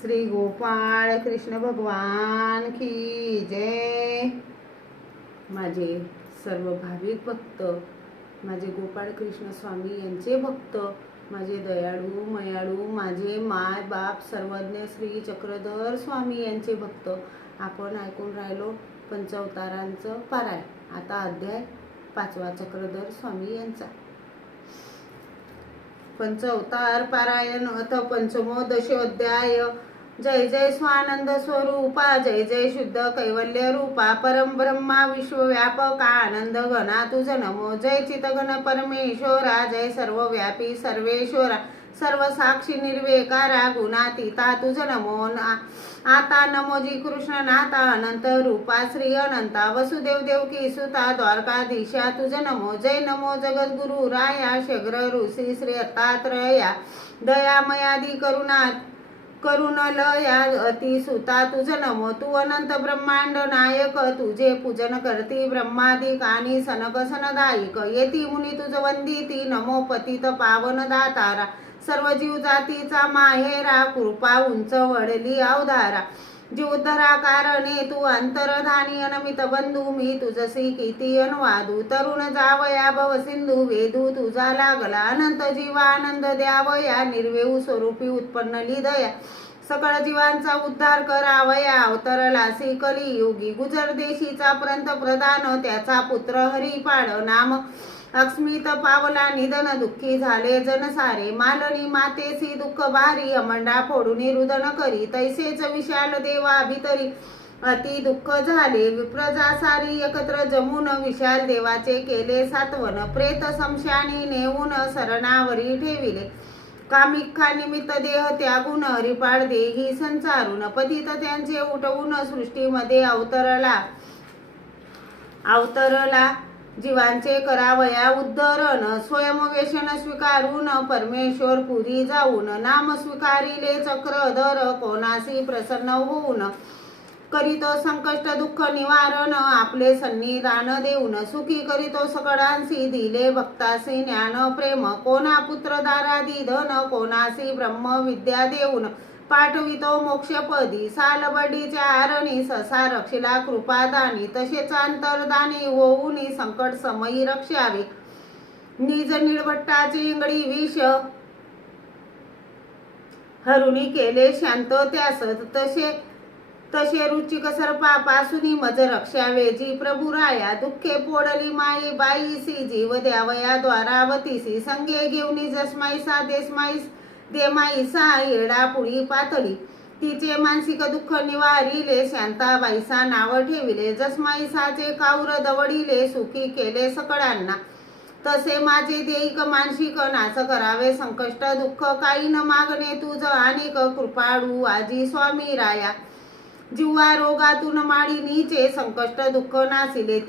श्री गोपाळ कृष्ण भगवान की जय। माझे सर्व भाविक भक्त, माझे गोपाळ कृष्ण स्वामी यांचे भक्त, माझे दयाळू मयाळू, माझे माय बाप सर्वज्ञ श्री चक्रधर स्वामी यांचे भक्त, आपण ऐकून राहिलो पंचअवतारांचं पारायण। आता अध्याय 5वा चक्रधर स्वामी यांचा। पंचअवतार पारायण अथ पंचमो दशोध्याय। जय जय स्वानंद स्वरूपा, जय जय शुद्ध कैवल्य रूपा, परम ब्रह्मा विश्वव्यापक आनंद घना तुझ नमो। जय चितगण परमेश्वरा, जय सर्वव्यापी सर्वेश्वरा, सर्व साक्षी निर्विकारा गुणातीता तुझ नमो। आता नमोजी कृष्ण नाथा, अनंत रूपा श्री अनंता, वसुदेव देवकी सुता द्वारकाधीशा तुझ नमो। जय नमो जगद्गुरु राया, शग्र ऋषी श्री दत्तात्रया, दयामयादी करुणलया अति सुता तुझ नमो। तू अनंत ब्रह्मांड नायक, तुझे पूजन करती ब्रह्मादिक आणि सनक सनदायिक, येती मुनी तुझ वंदिती, नमो पतित पावन दातारा, सर्व जीव जातीचा माहेरा, कृपा उंच वडली अवधारा, जीवधरा कारणे तू अंतरधानी, अनमित बंधू मी तुझसी किती अनुवादू, तरुण जावया भव सिंधू वेदू तुझा लागला, अनंत जीवानंद द्यावया, निर्वेऊ स्वरूपी उत्पन्नली दया, सकळ जीवांचा उद्धार करावया, अवतरलासी कलियुगी, गुजर देशीचा पंतप्रधान, त्याचा पुत्र हरिपाड, नाम अक्ष्मित पावला निधन, दुःखी झाले जनसारे, मालनी मातेसी दुःख भारी, अमंडा फोडून रुदन करी, तैसेच विशाल देवा भितरी अति दुःख झाले, विप्रजा सारी एकत्र जमून, विशाल देवाचे केले सात्वन, प्रेत समशानी नेऊन सरणावरी ठेविले, कामिका निमित्त देह त्यागून, हरिपाळ देही संचारून, पतित त्यांचे उठवून, सृष्टीमध्ये अवतरला जीवांचे करावया उद्धरण, स्वयंवेशन स्वीकारून परमेश्वर पुरी जाऊन, नाम स्वीकारिले चक्रधर, कोणासी प्रसन्न होऊन, करीतो संकष्ट दुःख निवारण, आपले सन्निधान देऊन, सुखी करीतो सकळांसी, दिले भक्तासी ज्ञान प्रेम, कोणा पुत्र दारादी धन, कोणासी ब्रह्म विद्या देऊन, पाठवितो मोक्षपदी, सालबडीच्या आरणी, ससा रक्षिला कृपादानी, तसेच अंतर्दानी होऊनी, संकट समयी रक्षावे, निज निळवट्टाची इंगडी विष हरुणी केले शांत त्यास, तसे रुचिक सर्पापासूनी मज रक्षावे, जी प्रभू राया, दुःखे पोडली माई बाईसी, जीव द्यावया द्वारावतीसी, संगे घेऊनी जसमाईसा देमाईसा, येडा पुळी पातळी, तिचे मानसिक दुःख निवारिले, शांताबाईसा नाव ठेविले, जसमाईसाचे काऊर दवडिले, सुखी केले सकळांना, तसे माझे देईक मानसिक नाच करावे, संकष्ट दुःख काही न मागणे तुझ अनेक, कृपाळू आजी स्वामी राया, जीवा रोगातून माडी नीचे, संकष्ट दुःख नाशिले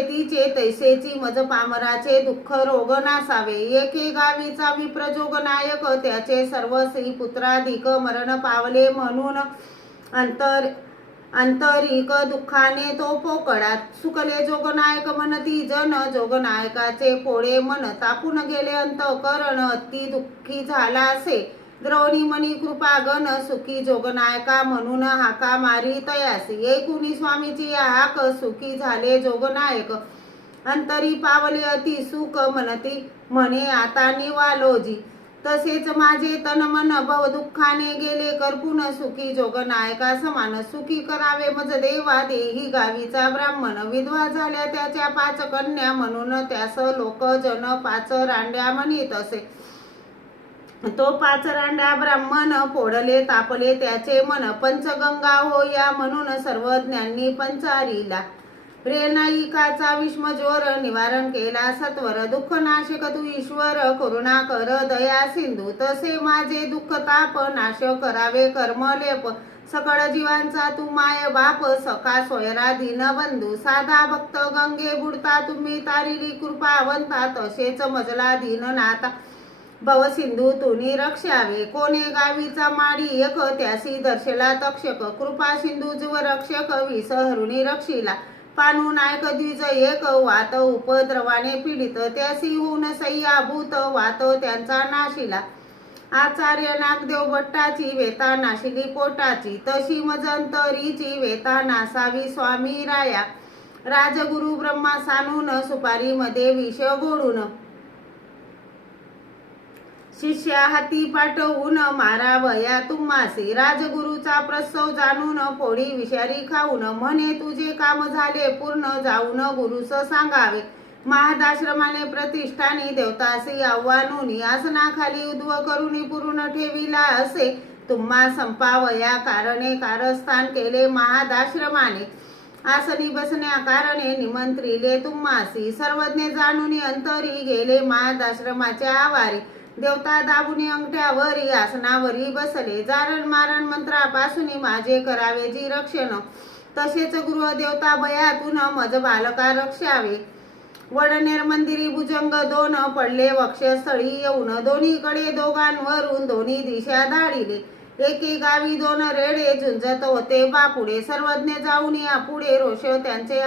तिचे, तैसेची मज पामराचे दुःख रोग नासावे, एके गावीचा विप्रजोग नायक, त्याचे सर्व श्री पुत्राधिक मरण पावले, म्हणून अंतरिक दुःखाने तो पोकळा, सुकले जोगनायक म्हणती जन, जोगनायकाचे पोळे मन तापून गेले अंतःकरण, अति दुःखी झाला असे, द्रोणी मणी कृपागण, सुखी जोगनायका म्हणून हाका मारी तयासी, ऐकुनी स्वामीची हाक, सुखी झाले जोगनायक, अंतरी पावले अति सुख, म्हणती म्हणे आता निवालोजी, तसेच माझे तन मन भव दुःखाने गेले करपून, सुखी जोगनायका समान, सुखी करावे मज देवा, देही गावीचा ब्राह्मण, विधवा झाल्या त्याच्या 5 कन्या, म्हणून त्यास लोक जन 5 रांड्या म्हणीत असे, तो 5 रांड्या ब्राह्मण, पोडले तापले त्याचे मन, पंचगंगा होया म्हणून सर्वज्ञांनी पंचारीला, प्रेरणाईकाचा विषमज्वर निवारण केला सत्वर, दुःख नाशक तू ईश्वर, करुणा कर दया सिंधू, तसे माझे दुःख ताप नाश करावे कर्मलेप, सकळ जीवांचा तू माय बाप, सखा सोयरा दीनबंधू, साधा भक्त गंगे बुडता तुम्ही तारिली कृपावंता, तसेच मजला दीननाथा भव सिंधू तुनी रक्षावे, कोणे गावीचा माडी एक, त्यासी दर्शला तक्षक, कृपा सिंधू जीव रक्षक, विष हरुणी रक्षिला, पानू नायक द्विज एक, वात उपद्रवाने पीडित, त्यासी होऊन सह्याभूत, वात त्यांचा नाशिला, आचार्य नागदेव भट्टाची वेता नाशिली पोटाची, तशी मजंतरीची वेता नासावी स्वामी राया. राजगुरु ब्रह्मा सांगून सुपारीमध्ये विष गोडून, शिष्या हाती पाठवून मारावया तुम्हासी. राजगुरूचा प्रसव जाणून पोळी विषारी खाऊन, म्हणे तुझे काम झाले पूर्ण जाऊन गुरुस सांगावे. महादाश्रमाने प्रतिष्ठानी देवतासी आव्हानुनी, आसनाखाली उद्व करुणी पूर्ण ठेविला असे. तुम्हा संपावया कारणे कारस्थान केले महादाश्रमाने, आसनी बसण्या कारणे निमंत्रिले तुम्हासी. सर्वज्ञ जाणून अंतरी गेले महादाश्रमाच्या आवारी, देवता दाबुनी अंगठ्यावरी आसनावरी बसले. जारण मारण मंत्रापासून माझे करावे जी रक्षण, तसेच गृह देवता भयातून मज बालका रक्षावे. वडनेर मंदिरी भुजंग दोन पडले वक्षस्थळी येऊन, दोन्हीकडे दोघांवरून दोन्ही दिशा धाडिले. एके गावी दोन रेडे झुंजत होते बापुडे, सर्वज्ञ जाऊन या पुढे रोष त्यांचे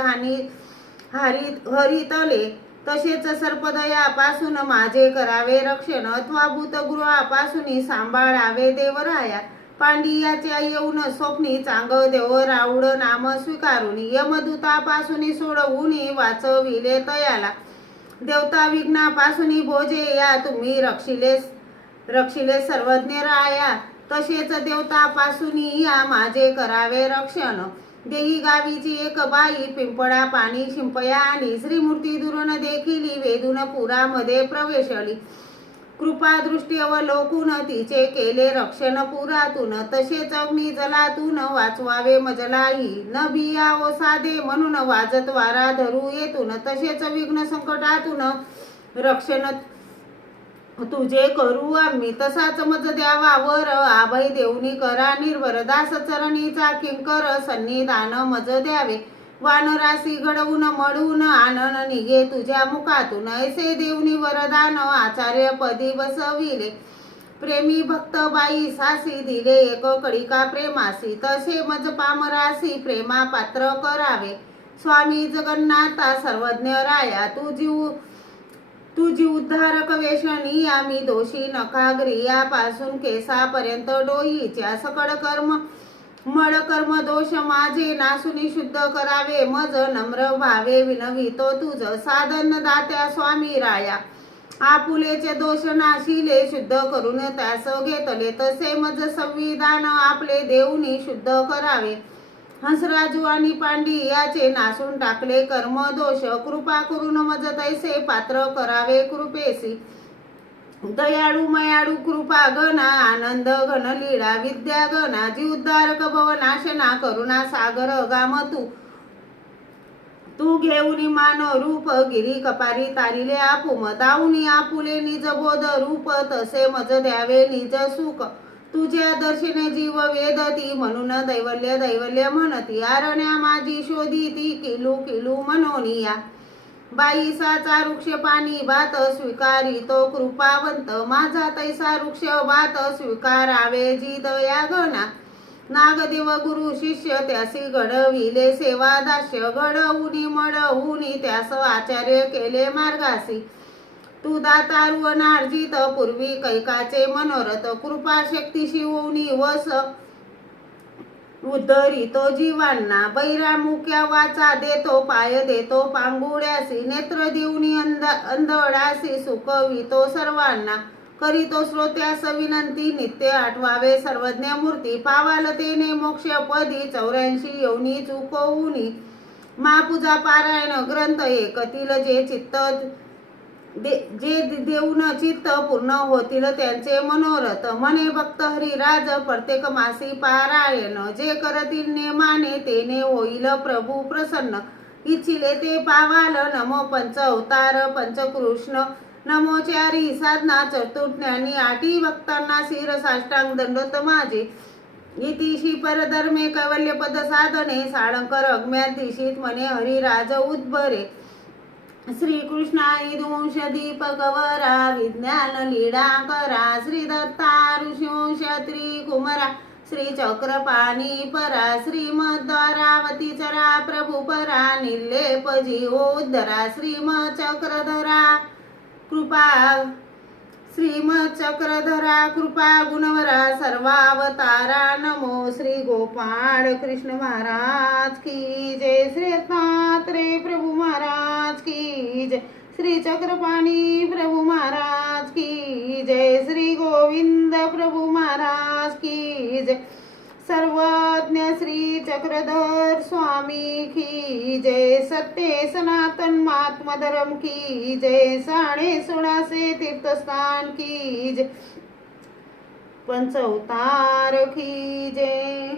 हरितले. तसेच सर्पदयापासून माझे करावे रक्षण, अथवा भूतगृहापासून सांभाळावे देवराया. पांडियाच्या येऊन स्वप्नी चांग देव राऊड नाम स्वीकारून, यमदूतापासून सोडवून वाचविले तयाला. देवता विघ्नापासून भोजे या तुम्ही रक्षिले सर्वज्ञ राया. तसेच देवतापासून या माझे करावे रक्षण. देही गावीची एक बाई पिंपळा पाणी शिंपया आणि, श्रीमूर्ती दुरून देखील वेदून पुरामध्ये प्रवेशली. कृपा दृष्टी अवलोकून तिचे केले रक्षण पुरातून, तसेच अग्नी जलातून वाचवावे मजलाही. न भियावो साधे म्हणून वाजत वारा धरू येतून, तसेच विघ्न संकटातून रक्षण तुझे करू आम्ही. तसाच मज द्यावा वर आभय देऊनी करा निर्भर, दास चरणीचा किंकर सन्निधान मज द्यावे. वानरासी घडवून मळून आनन निघे तुझ्या मुखातून, ऐसे देऊनी वरदान आचार्य पदी बसविले. प्रेमी भक्त बाई सासी दिले एक कडिका प्रेमासी, तसे मज पामरासी प्रेमा पात्र करावे. स्वामी जगन्नाथा सर्वज्ञ राया, तुझी उद्धारक वेशनी आम्ही दोषी नखाग्रियापासून केसापर्यंत डोईच्या सकळ मळ कर्म दोष माझे नासूनी शुद्ध करावे. मज नम्र भावे विनवितो तुझ साधन दात्या स्वामी राया. आपुलेचे दोष नाशिले शुद्ध करून त्यास घेतले, तसे मज संविधान आपले देऊनी शुद्ध करावे. हंसराजू आणि पांडी याचे नासून टाकले कर्म दोष, कृपा करून मज तैसे पात्र करावे कृपेसी. दयाळू मयाळू कृपा गणा आनंद घन लीळा विद्या गणा, जीवधारक भवनाशना करुणा सागर गाम तू घेऊनी मान रूप गिरी कपारी तारिले आपुम, दाऊनी आपुले निज बोध रूप, तसे मज द्यावे निज सुख. तुझ्या दर्शने जीव वेदती म्हणून दैवल्य दैवल्य म्हणती, आरण्या माझी शोधिती किलू किलू मनोनिया. बाईसाचा वृक्ष पाणी भात स्वीकारी तो कृपावंत, माझा तैसा वृक्ष भात स्वीकारावे जी दया गणा. नागदेव गुरु शिष्य त्यासी घडविले सेवा दास्य, घडवूनी मडवूनी त्यास आचार्य केले मार्गासी. तू दातारू अनार्जित पूर्वी कैकाचे मनोरथ, कृपा शक्ती शिवूनी वस उद्धरितो जीवांना. बैरामुक्या वाचा देतो पाय देतो पांगुड्यासी, नेत्र देऊनी अंधळासी सुखवितो सर्वांना. करीतो श्रोत्यास विनंती नित्य आठवावे सर्वज्ञ मूर्ती, पावालतेने मोक्ष पदी 84 योनी चुकवूनी. महापूजा पारायण ग्रंथ एकतील जे चित्त जे देऊन चित्त पूर्ण होतील त्यांचे मनोरथ. म्हणे भक्त हरिराज प्रत्येक मासी पारायण, जे करतील नेमाने तेने होईल प्रभू प्रसन्न. इच्छिले ते पावाल नमो पंच अवतार पंचकृष्ण, नमो चारी साधना चतुर्ज्ञानी, 8 भक्तांना शिर साष्टांग दंडोत माझे. इतिशी परधर्मे कैवल्यपद साधने, साळंकर अज्ञात दिशीत म्हणे हरिराज उद्भरे. श्रीकृष्णाई दंश दीपकवरा विज्ञान लीडा करा, श्री दत्ता ऋषिवंश त्रिकुमरा, श्री चक्रपाणी परा, श्रीमद्वारावती चरा प्रभु परा, निर्लेप जीवोद्धरा, श्रीमद चक्रधरा कृपा श्रीमद चक्रधरा कृपा गुणवरा सर्वावतारा नमो श्री गोपाळ कृष्ण महाराज की जय, श्री रत्नात्रय प्रभु महाराज की जय, श्री चक्रपाणी प्रभु महाराज की जय, श्री गोविंद प्रभु महाराज की जय, सर्वज्ञ श्री चक्रधर स्वामी की जय, सत्य सनातन महात्मा धर्म की जय, 16.5 तीर्थस्थान की जय, पंचअवतार की जय।